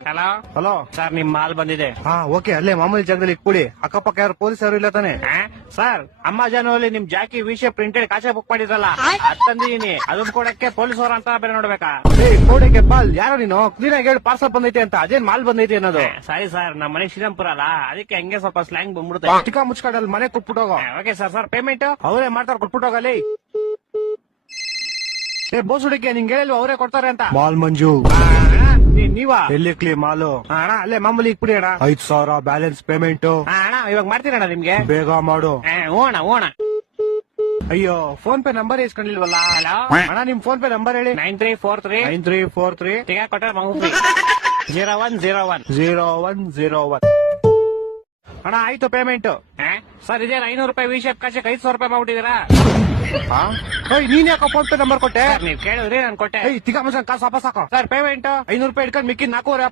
Hello hello sir, ನಿಮ್ mall ಬಂದಿದೆ. ಹಾ ಓಕೆ, ಅಲ್ಲೇ ಮಾಮೂಲಿ ಜಾಗದಲ್ಲಿ ಇಟ್ಬಿಡಿ. ಅಕ್ಕಪಕ್ಕ ಯಾರು ಪೊಲೀಸ್ ಯಾರು ಇಲ್ಲ ತಾನೆ? ಸರ್, ಅಮೆಜಾನ್ ಅಲ್ಲಿ ನಿಮ್ ಜಾಕಿ ವಿಷಯ ಪ್ರಿಂಟೆಡ್ ಕಾಚೆ ಬುಕ್ ಮಾಡಿದ್ರಲ್ಲ, ಅದ್ ತಂದಿದೀನಿ. ಅದನ್ನ ಕೊಡಕ್ಕೆ ಪೊಲೀಸ್ ಅವ್ರ ಅಂತ ಬೇರೆ ನೋಡ್ಬೇಕಾ? ಏಯ್ ಕೋಡೆಗೆ ಬಾಲ್, ಯಾರೋ ನೀನು ಕ್ಲೀನ್ ಆಗಿ ಹೇಳಿ ಪಾರ್ಸಲ್ ಬಂದೈತೆ ಅಂತ. ಅದೇನ್ ಮಾಲ್ ಬಂದೈತೆ ಅನ್ನೋದು? ಸಾರಿ ಸರ್, ನಮ್ಮ ಮನೆ ಶ್ರೀರಾಮ್ಪುರ ಅಲ್ಲ, ಅದಕ್ಕೆ ಹಂಗೆ ಸ್ವಲ್ಪ ಸ್ಲ್ಯಾಂಗ್ ಬಂದ್ಬಿಡುತ್ತೆ. ಚಿಕ್ಕ ಮುಚ್ಕಾಡಲ್ಲಿ ಮನೆ ಕೊಟ್ಬಿಟ್ಟೋಗೋ. Okay sir. ಸರ್ ಪೇಮೆಂಟ್ ಅವರೇ ಮಾಡ್ತಾರೆ, ಕೊಟ್ಬಿಟ್ಟೋಗಲಿ. ಏ ಬೋಸ್ ಹುಡುಗಿ, ನಿಂಗೆ ಹೇಳಿಲ್ವ ಅವರೇ ಕೊಡ್ತಾರೆ ಅಂತ? ಮಾಲ್ ಮಂಜು ನೀವಾ? ಎಲ್ಲಿ ಕ್ಲೀನ್ ಮಾಲು? ಅಣ್ಣ ಅಲ್ಲೇ ಮಾಮೂಲಿ ಇಕ್ಬಿಡಿ ಅಣ್ಣ. 5,000 ಬ್ಯಾಲೆನ್ಸ್ ಪೇಮೆಂಟ್. ಅಣ್ಣ ಇವಾಗ ಮಾಡ್ತೀರಣ್ಣ ನಿಮ್ಗೆ? ಬೇಗ ಮಾಡು. ಓಣ ಓಣ. ಅಯ್ಯೋ, ಫೋನ್ ಪೇ ನಂಬರ್ ಇಸ್ಕೊಂಡಿಲ್ವಲ್ಲ? ಹಲೋ ಅಣ್ಣ, ನಿಮ್ ಫೋನ್ ಪೇ ನಂಬರ್ ಹೇಳಿ. 9343 9343 ತಿಗ ಕೊಟ್ಟ ಮಗು 0101. 0101. ಅಣ್ಣ ಆಯ್ತು ಪೇಮೆಂಟ್. ಸರ್ ಇದೇನು 500 ರೂಪಾಯಿ ವಿಷಯ ಕಾಚೆ 500 ರೂಪಾಯಿ ಮಾಡ್ಬಿಟ್ಟಿದ್ದೀರಾ? ನೀನ್ ಯಾಕೋ ಫೋನ್ ಪೇ ನಂಬರ್ ಕೊಟ್ಟೆ? ನೀವ್ ಕೇಳಿದ್ರಿ, ನಾನು ಕೊಟ್ಟೆ. ತಿಗ ಕಾಸು ವಾಪಸ್ ಹಾಕೋ. ಸರ್ ಪೇಮೆಂಟ್ 500 ರೂಪಾಯಿ ಇಟ್ಕೊಂಡು ಮಿಕ್ಕಿ 400